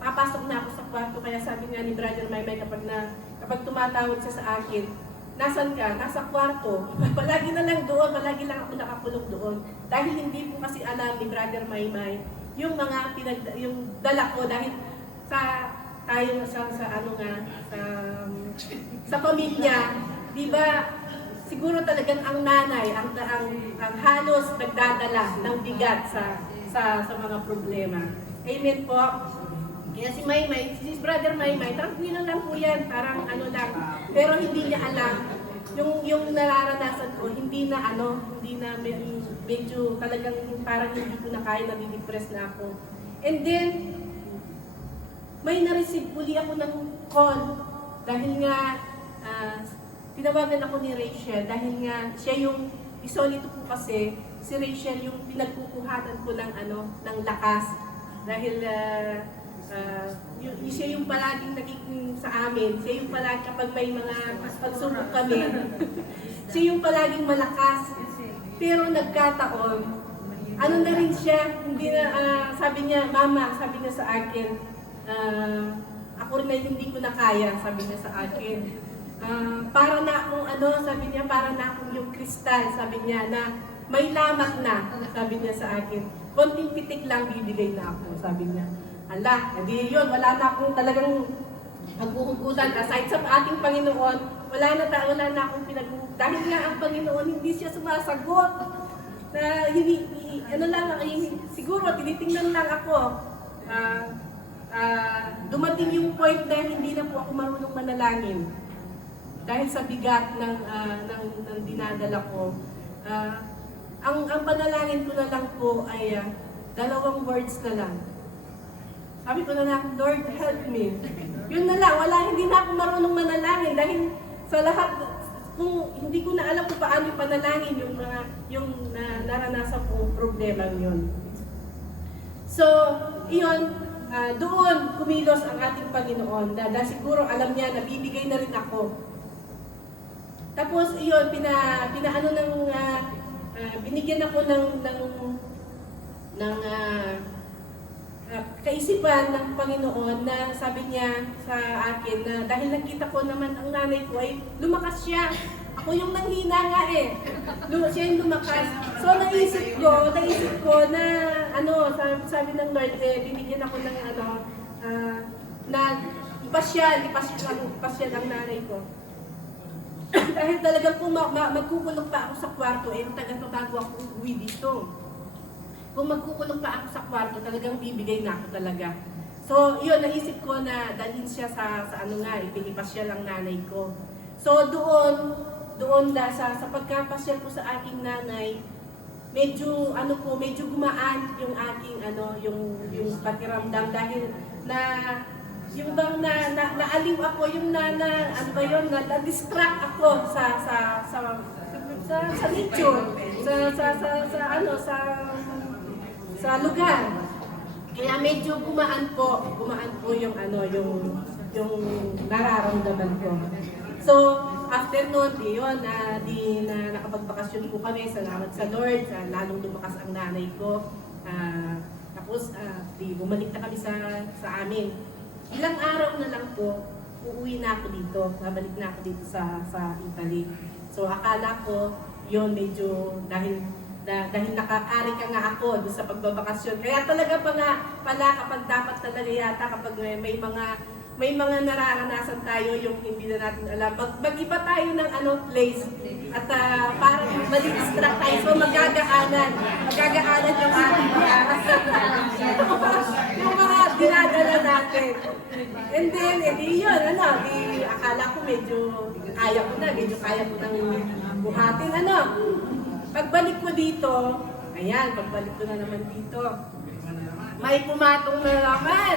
papasok na ako sa kwarto, kaya sabi nga ni Brother Maymay kapag tumatawag siya sa akin, nasan ka? Nasa kwarto. Palagi na lang doon, palagi lang ako nakakulong doon. Dahil hindi po kasi alam ni Brother Maymay yung mga yung dala ko dahil sa tayo sa ano nga sa pamilya, di ba? Siguro talagang ang nanay ang halos nagdadala ng bigat sa mga problema. Amen po. Kaya si Maymay, si Brother Maymay, tranquilo lang po yan, parang ano lang. Pero hindi niya alam yung nararanasan ko, hindi na medyo talagang parang hindi ko na kaya, nadidepress na ako. And then, may na-receive uli ako ng call dahil nga tinawagan ako ni Rachel dahil nga siya yung isolito po kasi si Rachel yung pinagkukuhanan ko ng lakas dahil siya yung palaging nagiging sa amin, siya yung palaging kapag may mga pagsubok kami, siya yung palaging malakas. Pero nagkataon, ano na rin siya, hindi na, sabi niya, Mama, sabi niya sa akin, ako rin na hindi ko na kaya, sabi niya sa akin. Para na akong sabi niya, para na akong yung kristal, sabi niya, na may lamat na, sabi niya sa akin. Konting pitik lang bibigay na ako, sabi niya. Ala, hindi yun, wala na akong talagang maghuhugutan. Aside sa ating Panginoon, wala na akong dahil nga ang Panginoon, hindi siya sumasagot. Na siguro, tinitingnan lang ako. Dumating yung point na hindi na po ako marunong manalangin. Dahil sa bigat ng dinadala ko. Ang panalangin ko na lang po ay 2 words na lang. Sabi ko na lang, Lord, help me. Yun na lang, hindi na ako marunong manalangin dahil sa lahat, kung hindi ko na alam kung paano panalangin yung naranasan kong problema yun. So, iyon, doon kumilos ang ating Panginoon dahil siguro alam niya na bibigay na rin ako. Tapos iyon, binigyan ako ng kaisipan ng Panginoon na sabi niya sa akin na dahil nakita ko naman ang nanay ko ay lumakas siya. Ako yung nanghina nga eh. Siya yung lumakas. So naisip ko na sabi ng Lord binigyan ako ng na ipasyal ang nanay ko. Dahil talagang kung magkukulong pa ako sa kwarto, tago ako uwi dito. Kung magkukulong pa ako sa kwarto, talagang bibigay na ako talaga. So, yun, naisip ko na dalhin siya sa ipinipasyal ang nanay ko. So, doon sa pagkapasyal ko sa aking nanay, medyo gumaan yung aking yung pakiramdam dahil yung bang naaliw ako, yung na-distract ako sa nature, sa lugar. Kaya medyo gumaan po yung nararamdaman ko. So, after noon, na nakapagbakasyon po kami, salamat sa Lord, lalong lumakas ang nanay ko. Tapos, bumalik na kami sa amin. Ilang araw na lang po, uuwi na ako dito, babalik na ako dito sa Italy. So, akala ko, yun medyo dahil nakakari ka nga ako doon sa pagbabakasyon. Kaya talaga pala kapag dapat talaga yata kapag may mga nararanasan tayo yung hindi na natin alam. Mag-iba tayo ng place at para mali-distract tayo. So magagaanan yung ating yung mga dinadala natin. And then, yun, akala ko medyo kaya ko nang buhatin, Pagbalik ko dito, pagbalik ko na naman dito, may pumatong na naman.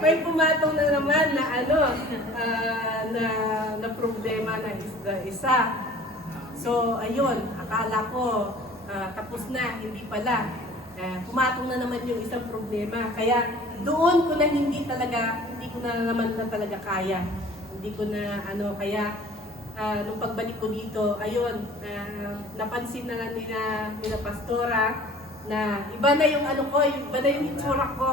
May pumatong na naman na problema na isa. So, ayun, akala ko tapos na, hindi pala. Pumatong na naman yung isang problema. Kaya doon ko na hindi ko na naman talaga kaya. Hindi ko na kaya nung pagbalik ko dito, ayun, napansin na lang nila pastora na iba na yung iba na yung itsura ko.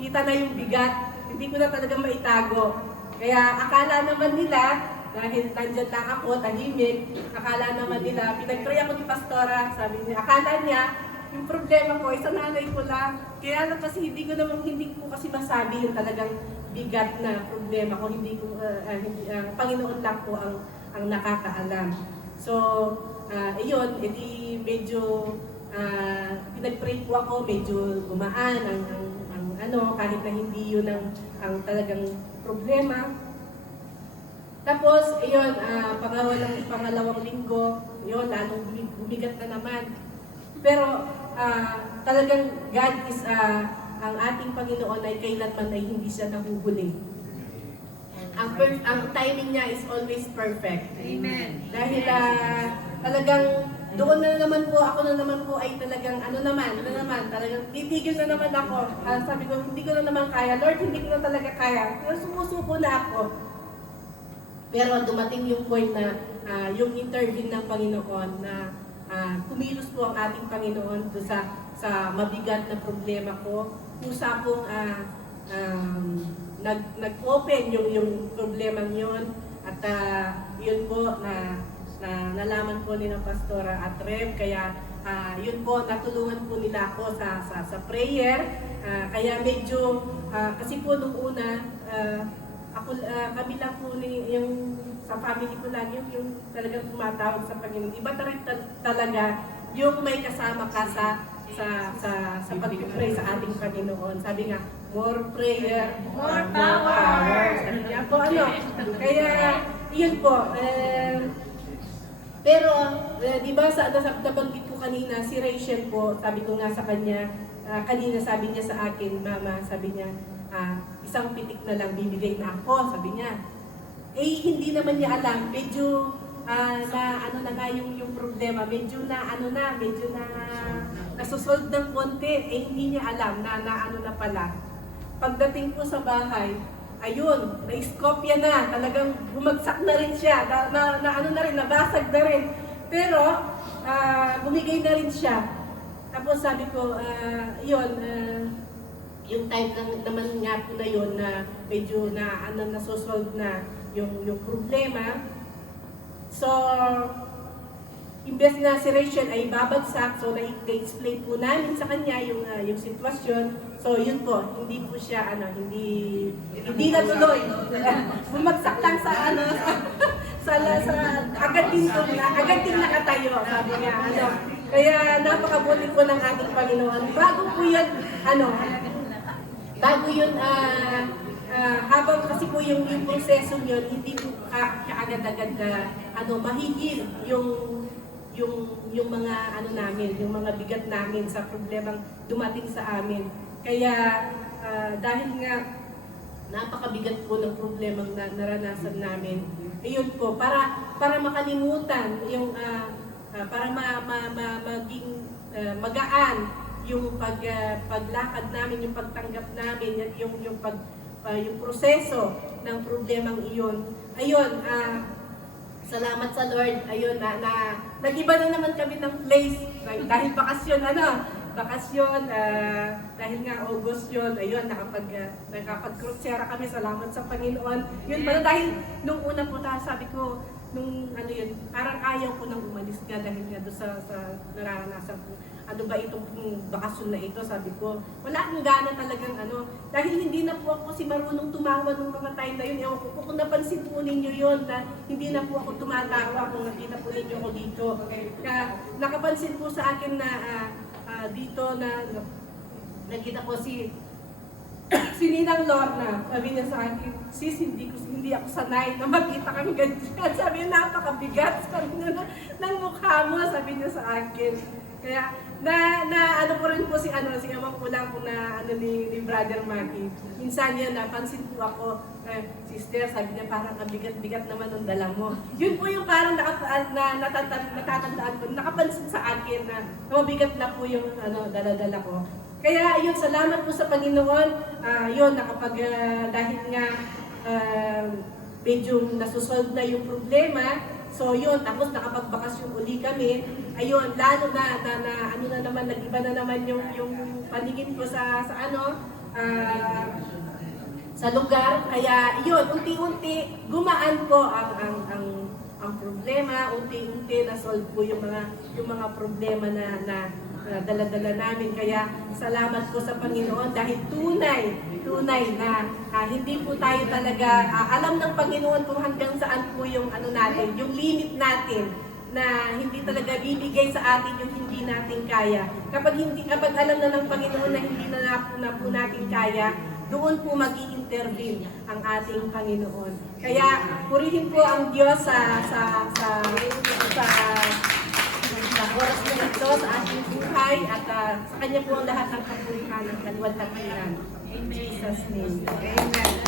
kita na yung bigat, hindi ko na talaga maitago. Kaya akala naman nila, dahil nandyan lang ako, tahimik, akala naman nila, pinag-pray ako ni Pastora, sabi niya, akala niya, yung problema ko, sa nanay ko lang. Kaya lang kasi hindi ko kasi masabi yung talagang bigat na problema ko, Panginoon lang po ang nakakaalam. So, iyon, edi medyo pinag-pray po ako, medyo gumaan ang kahit na hindi yun ang talagang problema. Tapos, iyon, pangalawang linggo, yun, lalong bumigat na naman. Pero, talagang God is, ang ating Panginoon ay kailanman ay hindi siya nahuhuli. Ang timing niya is always perfect. Amen. Dahil talagang doon na naman po, ako na naman po ay talagang talagang titigil na naman ako. Sabi ko, hindi ko na naman kaya. Lord, hindi ko na talaga kaya. Pero sumusuko na ako. Pero dumating yung point na yung intervene ng Panginoon na kumilos po ang ating Panginoon doon sa mabigat na problema ko. Kusa pong nag-open yung problemang yun. At yun po na nalaman po ni ng Pastora at Rev. Kaya yun po, natulungan po nila ako sa prayer. Kaya medyo, kasi po nung una, kami lang po yung sa family ko lang, yung talagang tumatawag sa Panginoon. Iba talaga yung may kasama ka sa pag-pray sa ating Panginoon. Sabi nga, more prayer, More power. Kaya po kaya yun po. Pero, di ba nabanggit ko kanina, si Rachel po, sabi ko nga sa kanya, kanina sabi niya sa akin, Mama, sabi niya, isang pitik na lang bibigay na ako, sabi niya. Hindi naman niya alam, medyo na nga yung problema, medyo nasusolve ng konti, hindi niya alam na na pala. Pagdating po sa bahay, ayun, na-iskopya na, talagang bumagsak na rin siya, nabasag na rin. Pero, bumigay na rin siya. Tapos sabi ko, yung time naman nga po na yun na medyo nasosolve na yung problema. So, imbes na si Rachel ay babagsak, so na-explain po namin sa kanya yung sitwasyon. So, yun po, hindi po siya, hindi natuloy. Bumagsak lang agad din nakatayo, sabi niya, Kaya napakabuti po ng ating Panginoon. Bago yun, habang kasi po yung proseso yun, hindi po kaagad-agad mahihil yung mga namin, yung mga bigat namin sa problemang dumating sa amin. Kaya dahil nga napakabigat po ng problemang naranasan namin, ayun po, para makalimutan yung para maging magaan yung paglakad namin, yung pagtanggap namin, yung proseso ng problemang iyon. Ayun, salamat sa Lord. Ayun, nag-iba na naman kami ng place. Dahil bakasyon, dahil nga August yun, ayun, nakapag-crucera kami. Salamat sa Panginoon. Yun pala, dahil nung una po sabi ko, parang ayaw ko nang umalis nga dahil nga doon sa nararanasan ko. Ano ba itong bakasyon na ito? Sabi ko, wala akong gana talagang dahil hindi na po ako marunong tumawa nung mga time na yun. Ewan ko kung napansin po ninyo yun, na hindi na po ako tumatawa kung nakita po ninyo ako dito. Kaya nakapansin po sa akin na dito na nakita ko si Ninang Lorna. Sabi niya sa akin, sis, hindi ako sanay na makita kami ganyan. Sabi niya, napakabigat. Sabi niya, ng mukha mo, sabi niya sa akin. Kaya, po rin po si Amang Kulang po ni Brother Maki. Minsan yan, napansin po ako, sister, sabi niya, parang kabigat-bigat naman ang dala mo. Yun po yung parang natatandaan ko, nakapansin sa akin na mabigat na po yung dala-dala ko. Kaya yun, salamat po sa Panginoon. Yun, dahil nga medyo nasusolve na yung problema. So yun, tapos nakapagbakasyon uli kami. Ayun, lalo na naman, nag-iba na naman yung paningin ko sa sa lugar. Kaya yun, unti-unti gumaan po ang problema, unti-unti na-solve po yung mga problema na dala-dala namin. Kaya salamat po sa Panginoon dahil tunay na hindi po tayo talaga alam ng Panginoon kung hanggang saan po yung natin, yung limit natin, na hindi talaga bibigay sa atin yung hindi natin kaya. Kapag alam na ng Panginoon na hindi na po natin kaya, doon po mag-i-intervene ang ating Panginoon. Kaya purihin po ang Diyos sa oras na ito, sa ating buhay, at sa Kanya po ang lahat ng kapurihan at kaluwalhatian. In Jesus' name. Amen.